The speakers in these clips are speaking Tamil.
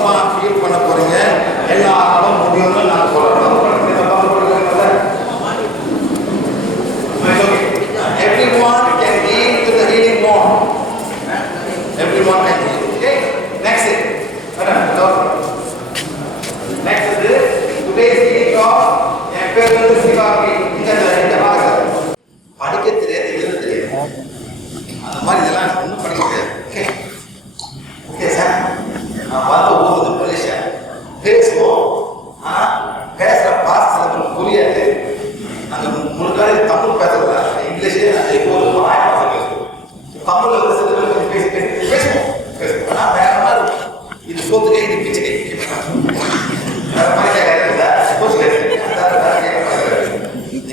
சொந்தமா ஃபீல் பண்ண போறீங்க. எல்லாரும் முடியும்னு நான் சொல்றேன். Everyone can heal to the healing mode. Everyone can heal. Okay. Next it. Next is today's healing of Emperor Sivaji. இந்த பாருங்க. படிக்க தெரியாது, எழுத தெரியாது. அந்த மாதிரி இதெல்லாம் ஒன்றும் படிக்க தெரியாது. ஓகே ஓகே சார், நான் பார்த்து ஊருக்கு மலேசியா பேசுவோம். ஆனால் பேசுகிற பாஸ் சில பேருக்கு புரியாது. நாங்கள் முழுக்காக தமிழ் பேசுறதுல இங்கிலீஷே நாங்கள் இப்போ ஒரு மாய பாசம் பேசுவோம். தமிழில் வந்து சில பேர் பேசுவோம். ஆனால் வேற மாதிரி இருக்கும். இது சோத்துக்கே, இது பிச்சுக்கே, வேற மாதிரி கேட்கறது இல்லை.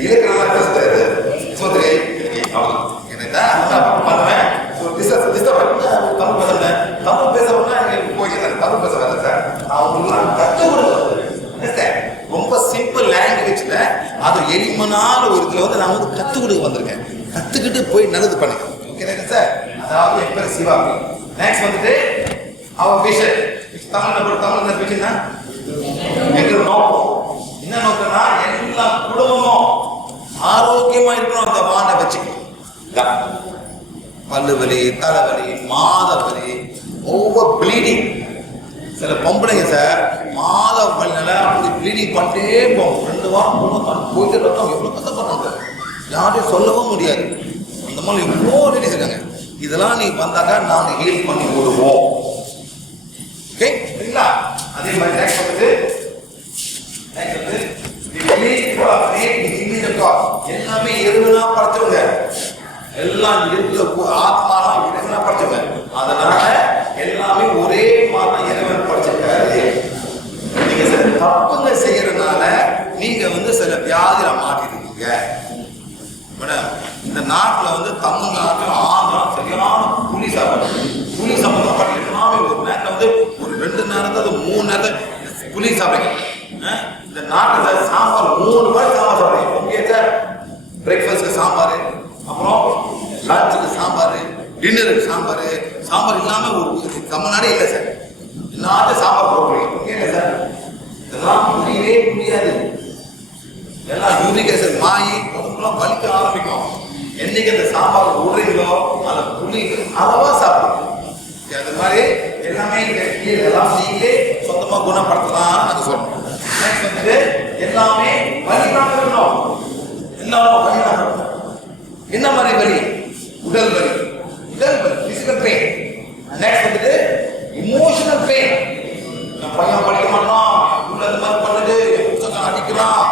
இலக்கணமாக பேசுறது சோத்துக்கை அவ்வளோ எனக்கு தான் அந்த பண்ணுவேன். தமிழ் பேசுறேன், தமிழ் பேசுறோம்னா எனக்கு போயிட்டு தமிழ் பேச வேலை சார். அவங்களுக்குலாம் கற்றுக் கொடுக்க ரொம்ப சிம்பிள் லாங்குவேஜ்ல அது எளிமையான ஒரு இதுல வந்து நான் வந்து கற்றுக் கொடுக்க வந்திருக்கேன். கற்றுக்கிட்டு போய் நல்லது பண்ணுங்க. Okay sir. அதாவது என் பேர் சிவாபி. நெக்ஸ்ட் வந்துட்டு அவர் விஷன் தமிழ் என்ன விஷயம்னா எங்க நோக்கம் என்ன நோக்கம்னா எல்லா குடும்பமும் ஆரோக்கியமா இருக்கணும். அந்த வானை வச்சுக்கணும். பல்லு வலி, தலைவலி, மாத வலி, ஓவர் ப்ளீடிங். சில பொம்பளைங்க சார் மாத வலினால அப்படி ப்ளீடிங் பண்ணிட்டே போகும். 2 வாரம் 3 வாரம் போயிட்டு ரத்தம் எவ்வளோ கஷ்டப்படுறாங்க, யாரையும் சொல்லவும் முடியாது. அந்த மாதிரி எவ்வளோ லேடிஸ் இருக்காங்க. இதெல்லாம் நீ வந்தாக்கா நாங்கள் ஹீல் பண்ணி விடுவோம். ஓகே சரிங்களா? அதே மாதிரி நெக்ஸ்ட் வந்து எல்லாமே எருவுனா படைச்சவங்க, எல்லாம் இருக்கிற ஆத்மாலாம் இறைவனா படைச்சவங்க. அதனால எல்லாமே ஒரே மாதிரி இறைவன் படைச்சிருக்காரு. நீங்க சில தப்புங்க செய்யறதுனால நீங்க வந்து சில வியாதியில மாட்டிருக்கீங்க. மேடம், இந்த நாட்டில் வந்து தமிழ்நாட்டில் ஆந்திரா சரியான புலி சாப்பிடும். புலி சம்பந்தப்பட்ட எல்லாமே ஒரு நேரத்தில் வந்து ஒரு 2 நேரத்தை 3 நேரத்தை புலி சாப்பிடுங்க. இந்த நாட்டில் சாம்பார் 3 பேர் சாம்பார் சாப்பிடுங்க. ஓகே சார், பிரேக்ஃபாஸ்ட்டுக்கு சாம்பார், அப்புறம் லஞ்சுக்கு சாம்பார், டின்னருக்கு சாம்பார். சாம்பார் இல்லாமல் ஒரு தமிழ்நாடே இல்லை சார். எல்லாத்தையும் சாம்பார் போடுறீங்க. ஓகே இல்லை சார், இதெல்லாம் புரியவே முடியாது. எல்லாம் யூரிக் ஆசிட் மாயி உடம்புலாம் வலிக்க ஆரம்பிக்கும். என்னைக்கு அந்த சாம்பார் விடுறீங்களோ அதை புளி அளவா சாப்பிடுங்க. அது மாதிரி எல்லாமே எல்லாம் நீங்களே சொந்தமாக குணப்படுத்தலாம் நாங்கள் சொல்றோம். நெக்ஸ்ட் வந்துட்டு எல்லாமே வலிதான் இருக்கணும். எல்லாரும் வலிதான் இருக்கணும். என்ன மாதிரி வலி? உடல் வலி, பிசிக்கல் பெயின். நெக்ஸ்ட் வந்துட்டு இமோஷனல் பெயின். என் பையன் படிக்க மாட்டான், உள்ள இந்த மாதிரி பண்ணுது, புத்தகம் அடிக்கிறான்,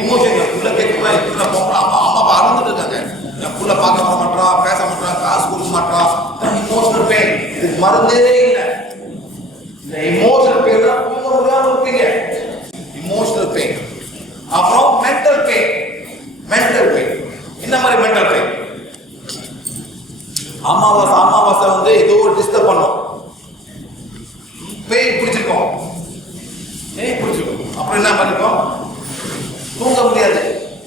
இமோஷன் உள்ள கேட்கலாம். இப்படி போகலாம், அம்மா அப்பா அழுந்துட்டு இருக்காங்க, என் புள்ள பார்க்க வர மாட்டான், பேச மாட்டான், காசு கொடுக்க மாட்டான். Emotional pain. இதுக்கு மருந்தே இல்லை. இந்த இமோஷனல் பெயின் தான் தூங்க முடியாம இருப்பீங்க. Emotional pain. அப்புறம் மென்டல் பெயின். இந்த மாதிரி மென்டல் பெயின் அமாவாசை வந்து ஏதோ ஒரு டிஸ்டர்ப் பண்ணும். பேய் பிடிச்சிருக்கோம். அப்புறம் என்ன பண்ணிருக்கோம்? தூங்க முடியாது.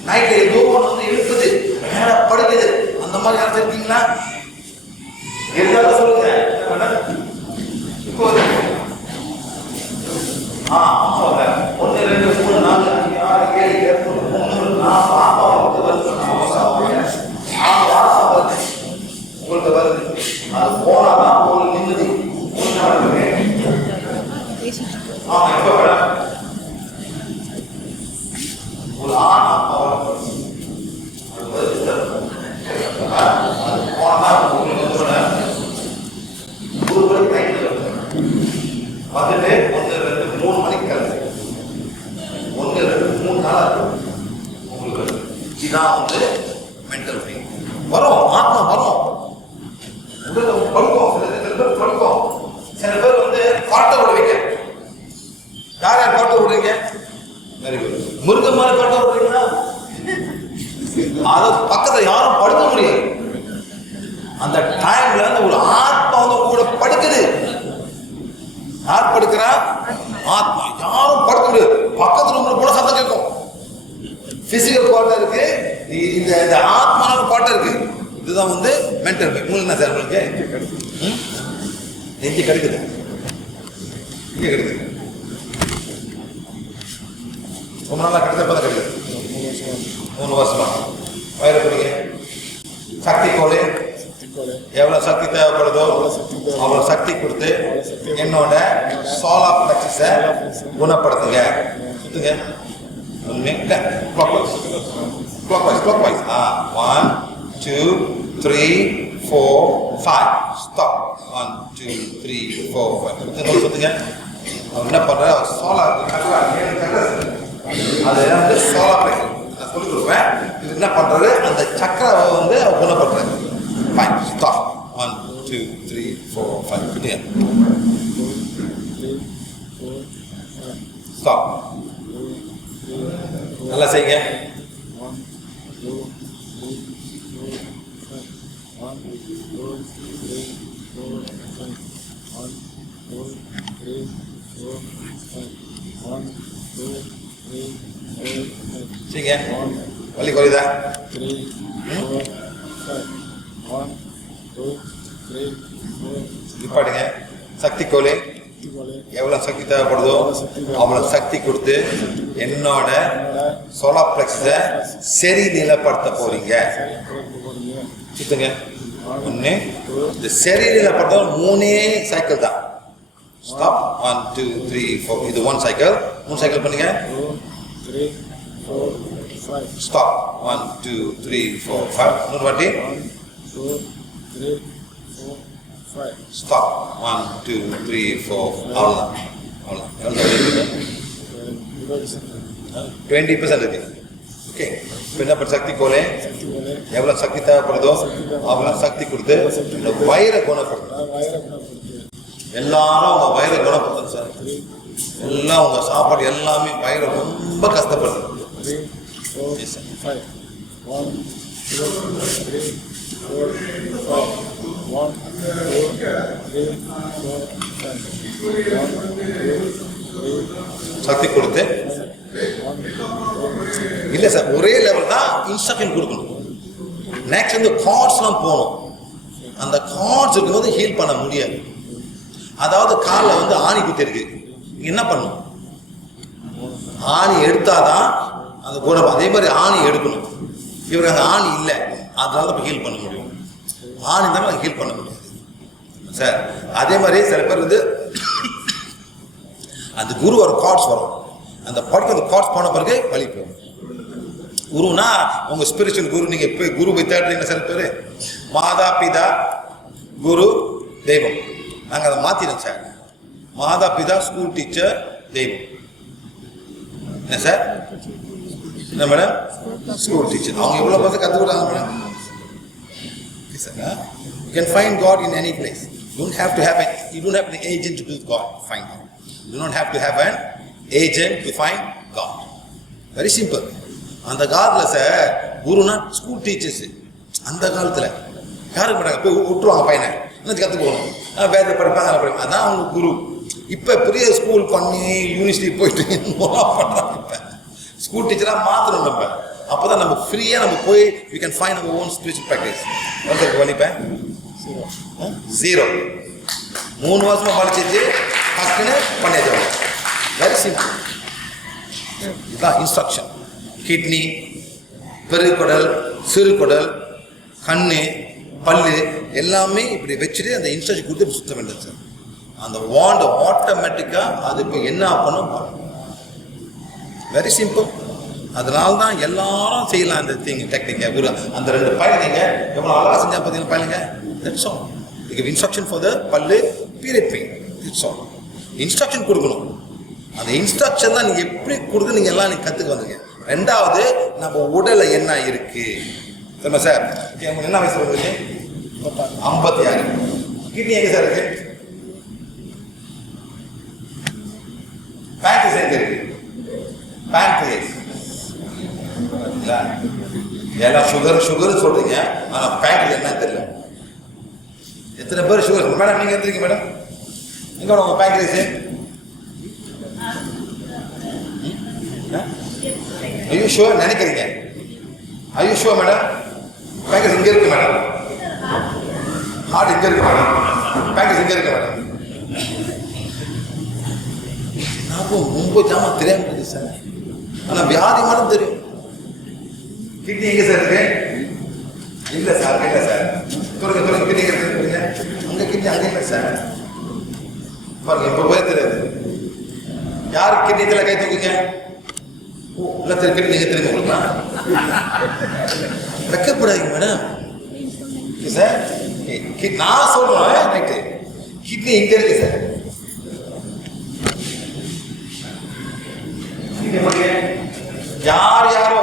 நைட்ல ஏதோ ஒன்று வந்து இழுப்புது, மேல படுக்குது. அந்த மாதிரி யாரும் இருக்கீங்களா? இருந்தாலும் சொல்லுங்க. இப்போ 1 2 3 4 5 6 7 8 9 உங்களுக்கு வருது. அது போனாதான் உங்களுக்கு நிம்மதி. எப்ப ஒரு ஆண் வந்துட்டு 1 2 3 மணிக்கு கிளம்பு. 1 2 3 நாளா இருக்கும் உங்களுக்கு. இதுதான் வந்து மென்டல் பெயின். வரும், ஆத்மா வரும், உடல் படுக்கும். சில பேர் படுக்கும். சில பேர் வந்து பாட்டை விடுவீங்க. யார் யார் பாட்டை விடுறீங்க? மிருகம் மாதிரி பாட்டை விடுறீங்களா? அது பக்கத்துல யாரும் படுக்க முடியாது. அந்த டைம்ல ஒரு ஆத்மா வந்து கூட படுக்குது. யார் படுக்கிறா? ஆத்மா. யாரும் படுக்க முடியாது. பக்கத்து ரூம்ல கூட சத்தம் கேட்கும். பிசிக்கல் பாட்டு இருக்கு, இந்த ஆத்மான பாட்டு இருக்கு. இதுதான் வந்து மென்டல் பெயின். உங்களுக்கு என்ன சார்? உங்களுக்கு நெஞ்சு கடுக்குது. இங்கே கிடைக்குது. ரொம்ப நாளாக கிடைச்ச இப்போ தான் கிடைக்குது. 3 வருஷமா வயிறு பிடிங்க. சக்தி கோலே எவ்வளோ சக்தி தேவைப்படுதோ அவ்வளோ சக்தி கொடுத்து என்னோட சோலார் பிளெக்ஸஸை குணப்படுத்துங்க. சுத்துங்க. clockwise. 1 2 3 4 5. Stop. 1 2 3 4 5. சுத்துங்க. அவர் என்ன பண்ற? சோலார் அது வந்து சோலார் பிளெக்ஸ் நான் சொல்லி கொடுப்பேன். இது என்ன பண்றாரு? அந்த சக்கரை வந்து அவர் குணப்படுத்துறாரு. Fine. Stop. 1 2 3 4 5. சுத்துங்க. Stop. நல்லா செய்யுங்க. செய்யுங்க. வலி குறையுதா? நிப்பாட்டுங்க. சக்தி கோலே எவ்வளோ சக்தி தேவைப்படுதோ அவ்வளோ சக்தி கொடுத்து என்னோட சோலார் பிளெக்ஸை சரி நிலைப்படுத்த போறீங்க. சுத்துங்க. 1 இந்த சரி நிலைப்படுத்த 3 சைக்கிள் தான். ஸ்டாப். 1 2 3 4. இது 1 சைக்கிள். 3 சைக்கிள் பண்ணுங்க. 3 4 5. ஸ்டாப். 1 2 3 4 5. இன்னொரு வாட்டி. 1 2 3 4 5. ஸ்டாப். 1 2 3 4. அவ்வளோதான். 20% இருக்கு. ஓகே. இப்போ என்ன பண்ண? சக்தி கோலே எவ்வளோ சக்தி தேவைப்படுதோ அவ்வளோ சக்தி கொடுத்து இந்த வயிறை குணப்படுத்தும். எல்லாரும் உங்க வயிறை குணப்படுத்தும் சார். எல்லாம் உங்க சாப்பாடு எல்லாமே வயிறு ரொம்ப கஷ்டப்படுது. 3 4 5. 1 2 3 4 5. 1 2 3 4 5. சக்தி கொடுத்து இல்ல சார், ஒரே லெவல் தான் இன்ஸ்ட்ரக்ஷன் கொடுக்கணும். நெக்ஸ்ட் வந்து கார்ட்ஸ்லாம் போகணும். அந்த கார்ட்ஸ் இருக்கும்போது ஹீல் பண்ண முடியாது. அதாவது காலில் வந்து ஆணி குத்தி இருக்கு, என்ன பண்ணும்? ஆணி எடுத்தாதான் அந்த குணம். அதே மாதிரி ஆணி எடுக்கணும். இவருக்கு அந்த ஆணி இல்லை, அதனால இப்போ ஹீல் பண்ண முடியும். ஆணி தான் ஹீல் பண்ண முடியாது சார். அதே மாதிரி சில பேர் வந்து அந்த குரு ஒரு கார்ட்ஸ் வரும். அந்த படத்தை அந்த கார்ட்ஸ் போன பிறகு வழி போகும். குருனா உங்க ஸ்பிரிச்சுவல் குரு. நீங்க போய் குரு போய் தேடுறீங்க. சில பேர் மாதா பிதா குரு தெய்வம். நாங்கள் அதை மாற்றினோம் சார். மாதா பிதா ஸ்கூல் டீச்சர் தெய்வம். என்ன சார்? என்ன மேடம்? School teacher. அவங்க எவ்வளோ பசங்க கற்றுக் கொடுத்தாங்க madam? You can find God in any place. You don't have to have an agent to do God. Find God. You don't have to have an agent to find God. Very simple. அந்த காலத்தில் சார் குருனா ஸ்கூல் டீச்சர்ஸ். அந்த காலத்தில் யாருக்கு மாட்டாங்க, போய் விட்டுருவாங்க பையனை, என்ன கற்றுக்கணும், வேத படிப்பாங்க, படிப்பாங்க. அதான் அவங்க குரு. இப்போ பெரிய ஸ்கூல் பண்ணி யூனிவர்சிட்டி போயிட்டு பண்ணுறாங்க. இப்போ ஸ்கூல் டீச்சராக மாற்றணும் நம்ம. அப்போ தான் நம்ம ஃப்ரீயாக நம்ம போய் we can find our own spiritual practice. வந்து வலிப்பேன் 0. 3 வருஷமாக வலிச்சிச்சு டக்குன்னு பண்ணியாச்சு. Very simple. இதுதான் இன்ஸ்ட்ரக்ஷன். கிட்னி, பெருக்குடல், சிறுகுடல், கண்ணு, பல்லு எல்லாமே இப்படி வச்சுட்டு அந்த இன்ஸ்ட்ரக்ஷன் கொடுத்து சுத்த வேண்டியது சார். அந்த வாண்ட் ஆட்டோமேட்டிக்காக அது இப்போ என்ன பண்ணும். Very simple. அதனால தான் எல்லாரும் செய்யலாம் இந்த டெக்னிக்கை. ஒரு அந்த 2 பையனுங்க எவ்வளோ அழகாக செஞ்சால் பார்த்தீங்கன்னா பையனுங்க. That's all. இதுக்கு இன்ஸ்ட்ரக்ஷன் ஃபார் த பல்லு, period pain. It's all. Instruction கொடுக்கணும். அந்த இன்ஸ்ட்ரக்ஷன் தான் நீங்கள் எப்படி கொடுக்க நீங்கள் எல்லாம் நீங்கள் கற்றுக்க வந்தீங்க. 2வது நம்ம உடலை என்ன இருக்கு சரிம்மா சார்? உங்களுக்கு என்ன வயசு வருது? 56. கிட்னி எங்கே சார் இருக்கு? பேங்க்ரியாஸ் எங்கே இருக்கு? பேங்க்ரியாஸ். எல்லாம் சுகர் சொல்றீங்க, ஆனால் பேங்க்ரியாஸ் என்னன்னு தெரியல. எத்தனை பேர் சுகர்? மேடம் நீங்கள் எந்திரிங்க மேடம். எங்க உங்க பேங்க்ரியாஸ்? ஐயோ ஷுவர் நினைக்கிறீங்க? ஐயோ ஷுவர் மேடம்? பேங்க்ரியாஸ் இங்கே இருக்கு மேடம். ஹார்ட் இங்கே இருக்கு மேடம். பேங்க்ரியாஸ் இங்கே இருக்கு மேடம். நான் ரொம்ப ஜாமான் தெரியாம இருக்கு சார். ஆனா வியாதி மட்டும் தெரியும். கிட்னி எங்க சார் இருக்கு? இல்ல சார், இல்ல சார். தொடங்க கிட்னி இருக்கு. அங்க கிட்னி அங்க இல்ல சார். பாருங்க இப்ப போய் தெரியாது. யாரு கிட்னி இதுல கை தூக்குங்க? இல்ல திரு கிட்னி நீங்க தெரியுமா உங்களுக்கு? வெக்கப்படாதீங்க மேடம். சார் நான் சொல்றேன் ரைட்டு. கிட்னி இங்க இருக்கு சார். யார் யாரோ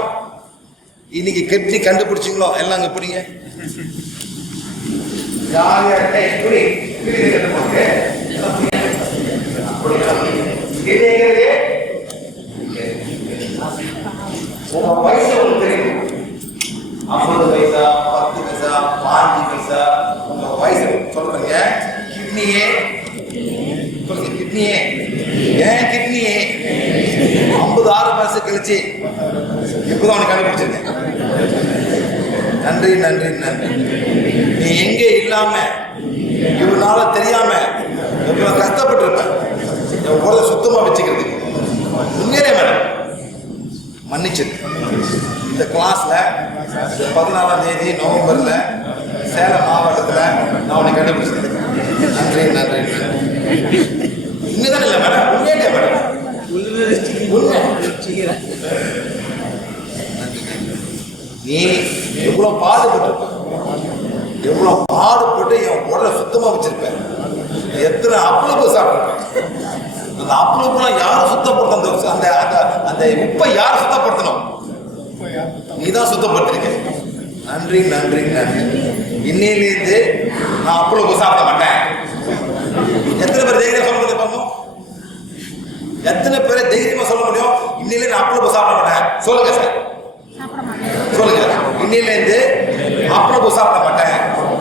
இன்னைக்கு கிட்னி கண்டுபிடிச்சிங்களோ எல்லாம் அங்க பிடிங்க. யார் யார் இப்படி உங்க வயசு உங்களுக்கு தெரியும். 50 பைசா, 10 பைசா, 5 பைசா, உங்க வயசு சொல்றீங்க. கிட்னியே சொல்லுங்க, கிட்னியே ஏன் கிட்னியே 56 மாசம் கழிச்சு இப்பதான் உனக்கு கண்டுபிடிச்சிருக்கேன். நன்றி நன்றி நன்றி. நீ எங்க இல்லாம இவனால தெரியாம எவ்வளவு கஷ்டப்பட்டு இருப்ப. என் உடலை சுத்தமா வச்சுக்கிறதுக்கு உண்மையிலே மேடம் மன்னிச்சது. இந்த கிளாஸ்ல 14ஆம் தேதி நவம்பர்ல சேலம் மாவட்டத்துல நான் உனக்கு கண்டுபிடிச்சது. நன்றி நன்றி நன்றி. உண்மைதானே இல்லை மேடம்? உண்மையிலே மேடம் உண்மை. நீ எவ்வளவு பாடுபட்டு எவ்வளவு பாடுபட்டு என் உடலை சுத்தமா வச்சிருப்பேன். எத்தனை அப்பளப்பு சாப்பிட்டுருப்பேன். அந்த அப்பளப்புலாம் யாரும் சுத்தப்படுத்த அந்த அந்த அந்த உப்பை யார் சுத்தப்படுத்தணும்? நீதான் சுத்தப்படுத்திருக்க. நன்றி நன்றி நன்றி. இன்னையிலிருந்து நான் அப்பளப்பு சாப்பிட மாட்டேன். எத்தனை பேர் தைரியமா சொல்ல முடியும் பாப்போம்? எத்தனை பேரை தைரியமா சொல்ல முடியும்? இன்னையில நான் அப்பளப்பு சாப்பிட மாட்டேன் சொல்லுங்க சார். சொல்லுங்க. இன்னையிலேருந்து அப்பளப்பு சாப்பிட மாட்டேன்.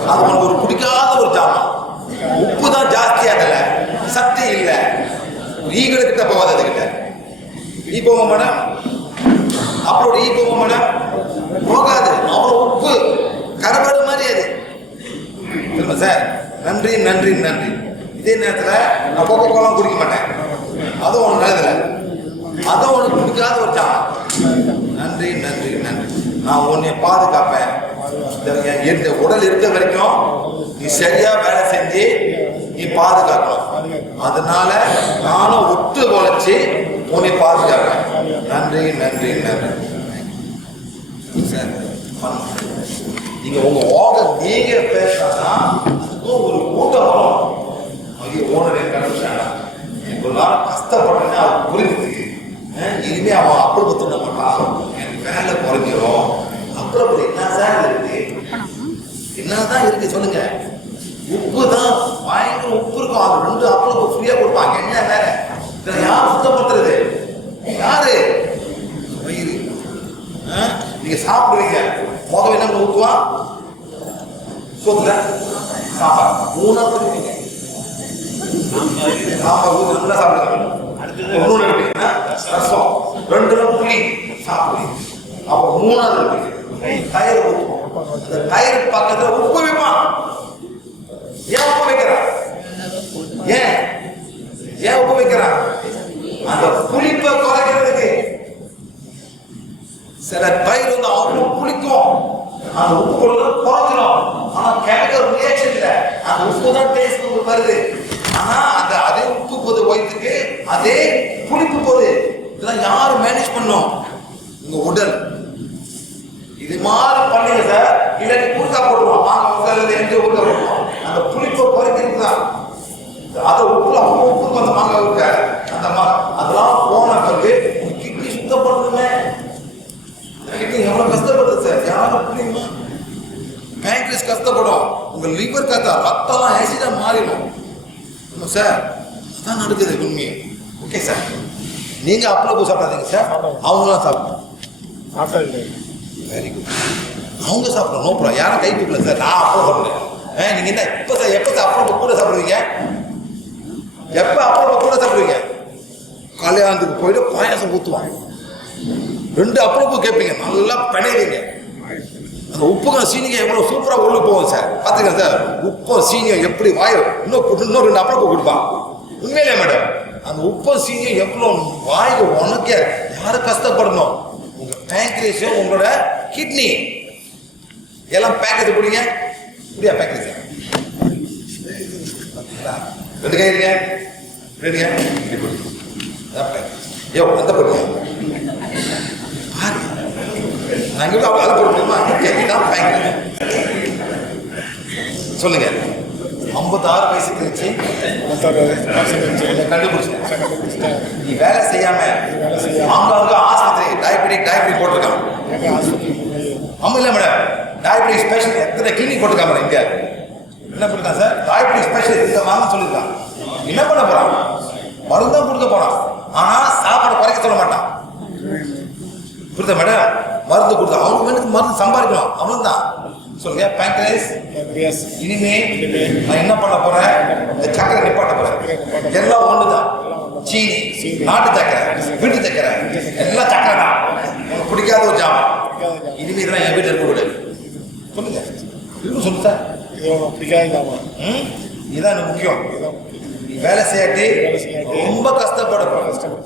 அது உனக்கு ஒரு பிடிக்காத ஒரு ஜாமான். உப்பு தான் ஜாஸ்தி, அதில் சக்தி இல்லை. ஈகட கிட்ட போகாது. அதுகிட்ட ஈ போவோம் மேடம். அப்பளோட ஈ போவோம் மேடம் போகாது. அவ்வளோ உப்பு கரபாடு மாதிரி அது. சொல்லுங்க சார். நன்றி நன்றி நன்றி. இதே நேரத்தில் நான் கோகோ கோலாம் குடிக்க மாட்டேன். அதுவும் உனக்கு நல்லதில்லை. அதுவும் உனக்கு பிடிக்காத ஒரு ஜாமான். நன்றி நன்றி நன்றி. நான் உன்னை பாதுகாப்பேன். இந்த உடல் இருக்க வரைக்கும் நீ சரியா வேலை செஞ்சு நீ பாதுகாக்கணும். அதனால நானும் உத்து உழைச்சி உன்னை பாதுகாப்பேன். நன்றி நன்றி நன்றி சார். நீங்க உங்க ஓர்டர் நீங்க பேசினா ஒரு கூட்டம் வரும். ஓனர் கண்டுபிடிச்சாங்க எல்லாரும் கஷ்டப்பட்டேன்னு அவன் புரிஞ்சுது. இனிமே அவன் அப்பளப்பு தின்ன மாட்டான். எனக்கு வேலை குறைஞ்சிரும். அப்பளப்பு என்ன சார் இருக்கு? என்னதான் இருக்கு சொல்லுங்க? உப்பு தான் பயங்கர உப்பு இருக்கும். அது 2 அப்பளப்பு ஃப்ரீயா கொடுப்பாங்க. என்ன வேற? யார் சுத்தப்படுத்துறது? யாரு? வயிறு. நீங்க சாப்பிடுவீங்க. முதல்ல என்ன ஊற்றுவான்? சோத்துல சாம்பார் 3 ஊற்றுவீங்க. சாம்பார் ஊற்றி நல்லா சாப்பிடுங்க. ஒன்று எடுப்பீங்கன்னா ரசம் 2 புளி சாப்பிடுவீங்க. அப்போ 3ஆவது எடுப்பீங்க தயிர் ஊற்றுவோம். அந்த தயிர் பக்கத்துல உப்பு வைப்பான். ஏன் உப்பு வைக்கிறான்? ஏன் ஏன் உப்பு வைக்கிறான்? அந்த புளிப்பை குறைக்கிறதுக்கு. சில தயிர் வந்து அவ்வளோ புளிக்கும். அந்த உப்பு குறைச்சிடும். ஆனா கெமிக்கல் ரியாக்ஷன் இல்லை. அந்த உப்பு தான் டேஸ்ட் வருது. ஆனா அந்த அதே உப்பு போது வயிற்றுக்கு அதே புளிப்பு போகுது. இதெல்லாம் யாரு மேனேஜ் பண்ணும்? உங்க உடல். இது மாதிரி பண்ணுங்க சார். இல்லாட்டி ஊறுகா போடுவோம். மாங்காய் எந்த ஊறுகா போடுவோம்? அந்த புளிப்பை குறைக்கிறது தான். அதை உப்புல அவ்வளோ உப்பு அந்த மாங்காய் ஊறுகா அந்த அதெல்லாம் போன பிறகு உங்க கிட்னி சுத்தப்படுத்துமே. கிட்னி எவ்வளவு கஷ்டப்படுது சார்? யாரும் புரியுமா? பேங்க்ரிஸ் கஷ்டப்படும். உங்க லிவர் ரத்தம்லாம் ஆசிடா மாறிடும் சார். அதான் நடக்குது உண்மையை. Okay sir. நீங்க அப்பளப்பு சாப்பிடாதீங்க சார். அவங்களாம் சாப்பிடணும். Very good. அவங்க சாப்பிடணும். No problem. யாரும் கை தூக்கல சார். நான் அப்பளம் சாப்பிடுறேன். நீங்க என்ன எப்ப சார் எப்ப சார் அப்பளப்பு கூட சாப்பிடுவீங்க? எப்ப அப்பளப்பு கூட சாப்பிடுவீங்க? கல்யாணத்துக்கு போயிட்டு பாயாசம் ஊற்றுவாங்க. 2 அப்பளப்பு கேட்பீங்க. நல்லா பிணைவீங்க. அந்த உப்புக்கும் சீனிங்க எவ்வளவு சூப்பரா உள்ள போகும் சார். பாத்துக்கங்க சார். உப்பும் சீனியும் எப்படி வாய் இன்னும் 2 அப்பளப்பு கொடுப்பான். உண்மையிலே மேடம் அந்த உப்பு சீனியும் எவ்வளோ வாய்க்கு உனக்க யாரு கஷ்டப்படணும்? உங்க பேங்க்ரேஸும் உங்களோட கிட்னி எல்லாம் பேக்கெட் பிடிங்க. இப்படியா பேங்க்ரேஸ்? ரெண்டு கை இருங்க, ரெண்டு கை இப்படி பிடிங்க. யோ அந்த போடுங்க பாருங்க. நாங்கள் அதை போட முடியுமா? இதான் பேங்க்ரேஸ். சொல்லுங்க. 56 வயசு கழிச்சு கண்டுபிடிச்சேன். நீ வேலை செய்யாம அவங்க ஆஸ்பத்திரி டயபெட்டிக் போட்டிருக்கான். ஆமா இல்ல மேடம், டயபெட்டிக் ஸ்பெஷல் எத்தனை கிளினிக் போட்டிருக்கான் மேடம். இங்க என்ன பண்ணிருக்கான் சார்? டயபெட்டிக் ஸ்பெஷல் இந்த வாங்க சொல்லியிருக்கான். என்ன பண்ண போறான்? மருந்து தான் கொடுக்க போறான். ஆனா சாப்பாடு குறைக்க சொல்ல மாட்டான். புரியுதா மேடம்? மருந்து கொடுத்தா அவனுக்கு வேணுக்கு மருந்து சம்பாதிக்கணும், அவ்வளவுதான். சொல்லுங்க. பேங்க்ரேஸ் இனிமே நான் என்ன பண்ண போறேன்? இந்த சக்கரை நிப்பாட்ட போறேன். எல்லாம் ஒண்ணுதான். சீனி, நாட்டு சக்கரை, வீட்டு சக்கரை, எல்லாம் சக்கரை தான். எனக்கு பிடிக்காத ஒரு ஜாமான். இனிமே இதெல்லாம் என் வீட்டில் இருக்க கூடாது. சொல்லுங்க. இன்னும் சொல்லுங்க சார். பிடிக்காத ஜாமான். இதுதான் எனக்கு முக்கியம். நீ வேலை செய்யாட்டி ரொம்ப கஷ்டப்படும்.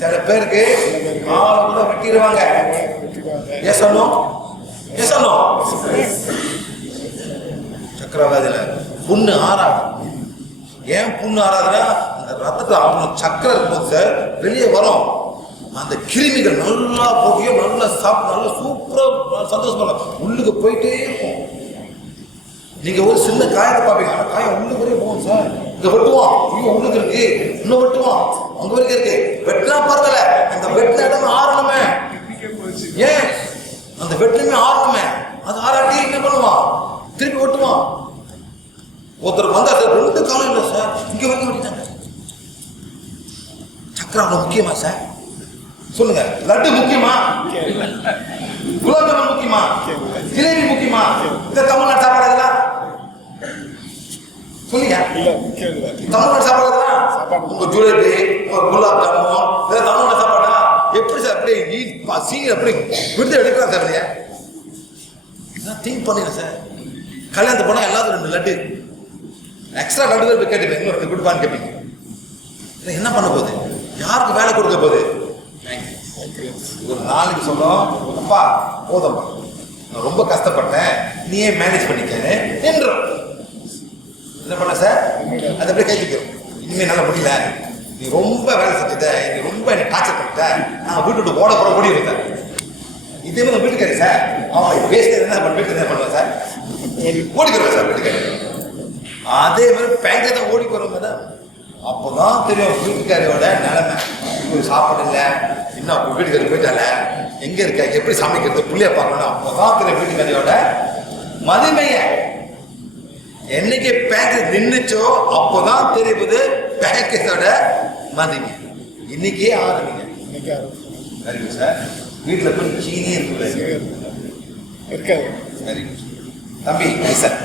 சில பேருக்கு ஆளை கூட வெட்டிடுவாங்க. ஏன் சொன்னோம்? சக்கரவாதியில புண்ணு ஆறாது. ஏன் புண்ணு ஆறாதுன்னா அந்த ரத்தத்தை அவனுக்கு சக்கரை இருக்கும்போது சார் வெளியே வரும். அந்த கிருமிகள் நல்லா போகியும் நல்லா சாப்பிட்டு நல்லா சூப்பரா சந்தோஷமா உள்ளுக்கு போயிட்டே இருக்கும். நீங்க ஒரு சின்ன காயத்தை பார்ப்பீங்க, ஆனா காயம் உள்ளுக்கு வரையும் போகும் சார். இங்க வெட்டுவான், இங்க உள்ளுக்கு இருக்கு, இன்னும் வெட்டுவான், அங்க வரைக்கும் இருக்கு. வெட்டினா பரவாயில்ல, அந்த வெட்டின இடம் ஆறணுமே. ஏன் அந்த வெட்டிலுமே ஆறணுமே. அது ஆறாட்டி என்ன பண்ணுவான்? திருப்பி வெட்டுவான். ஒருத்தர் வந்தா சார் 2 காலம் இல்லை சார், இங்க வந்து வெட்டிட்டாங்க. சக்கரை அவ்வளவு முக்கியமா சார்? சொல்லுங்க. லட்டு முக்கியமா? குலாப் ஜாமுன் முக்கியமா? ஜிலேபி முக்கியமா? இந்த தமிழ்நாடு சாப்பாடு இதெல்லாம் சொல்லுங்க. தமிழ்நாடு சாப்பாடு இதெல்லாம் உங்க ஜிலேபி, உங்க குலாப் ஜாமுன் இதெல்லாம் தமிழ்நாடு சாப்பாடா? எப்படி சார் அப்படி சீனியர் அப்படி விருது எடுக்கலாம் சார்? இல்லையா திங்க் பண்ணுங்க சார். கல்யாணத்தை போனா எல்லாத்துக்கும் 2 லட்டு எக்ஸ்ட்ரா லட்டு போய் கேட்டுப்பேன். இன்னும் 2 கொடுப்பான்னு கேட்பீங்க. என்ன பண்ண போகுது? யாருக்கு வேலை கொடுக்க போகுது? ஒரு நாளைக்கு சொல்றோம், அப்பா போதும்பா நான் ரொம்ப கஷ்டப்பட்டேன், நீயே மேனேஜ் பண்ணிக்க என்றோம். என்ன பண்ண சார்? அதை அப்படியே கைச்சிக்கிறோம். இனிமே நல்லா முடியல, நீ ரொம்ப வேலை செஞ்சுட்ட, நீ ரொம்ப என்னை டார்ச்சர் பண்ணிட்ட, நான் வீட்டு விட்டு ஓட போற ஓடி இருந்தேன். இதே மாதிரி வீட்டுக்காரி சார் அவன் பேசிட்டு என்ன வீட்டுக்கு என்ன பண்ணுவேன் சார்? ஓடிக்கிறோம் சார் வீட்டுக்காரி. அதே மாதிரி பேங்கை தான் ஓடி போறோம் மேடம். அப்போதான் தெரியும் வீட்டுக்காரியோட நிலைமை. சாப்பாடு இல்லை, இன்னும் வீட்டுக்காரி போயிட்டால, எங்க இருக்க, எப்படி சமைக்கிறது, புள்ளைய பார்க்கணும். அப்போதான் தெரியும் வீட்டுக்காரியோட மதிமைய. என்னைக்கு பேங்க் நின்றுச்சோ அப்போதான் தெரியுது பேங்கோட மதிமை. இன்னைக்கே ஆரம்பிங்க. Very good sir. வீட்டில் போய் சீனி இருக்காது. வெரி குட் தம்பி. சார்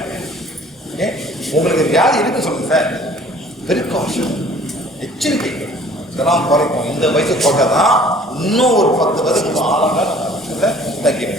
உங்களுக்கு வியாதி இருக்குன்னு சொல்லுங்க சார். பிரிகாஷன், எச்சரிக்கை இதெல்லாம் குறைக்கும். இந்த வயசு போட்டால் தான் இன்னும் ஒரு 10 வருஷம் ஆளாக தேங்க்யூ.